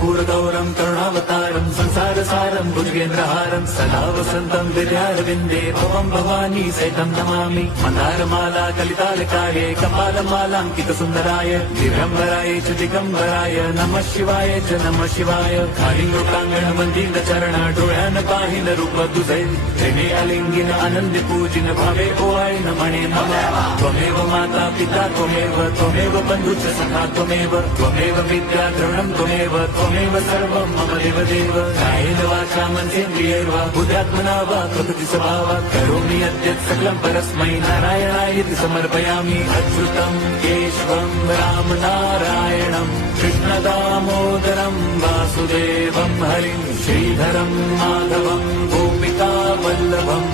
कर्पूरगौरं करुणावतारं संसारसारं भुजगेन्द्रहारं सदा वसन्तं हृदयारविन्दे भवं भवानी सहितं नमामि। मन्दारमाला कलितालकाये कपालमालाङ्कितसुन्दराय दिगम्बराय च दिगम्बराय नमः शिवाय च नमः शिवाय। कालिंगोटांगण मंदिर चरण डोळ्यान पाहिन रूप तुझे प्रेमे अलिंगिन आनंदी पूजिन भावे ओवाळीन म्हणे नमः। त्वमेव माता पिता त्वमेव बंधुश्च सखा त्वमेव विद्या द्रविणं त्वमेव सर्वं मम देवदेव। कायेन वाचा मनसेन्द्रियैर्वा बुद्ध्यात्मना वा प्रकृति स्वभावात् करोमि यद्यत् सकलं परस्मै नारायणायेति समर्पयामि। अच्युतं केशवं राम नारायणं कृष्णदामोदरं वासुदेवं हरिं श्रीधरं माधवं गोपिका वल्लभम्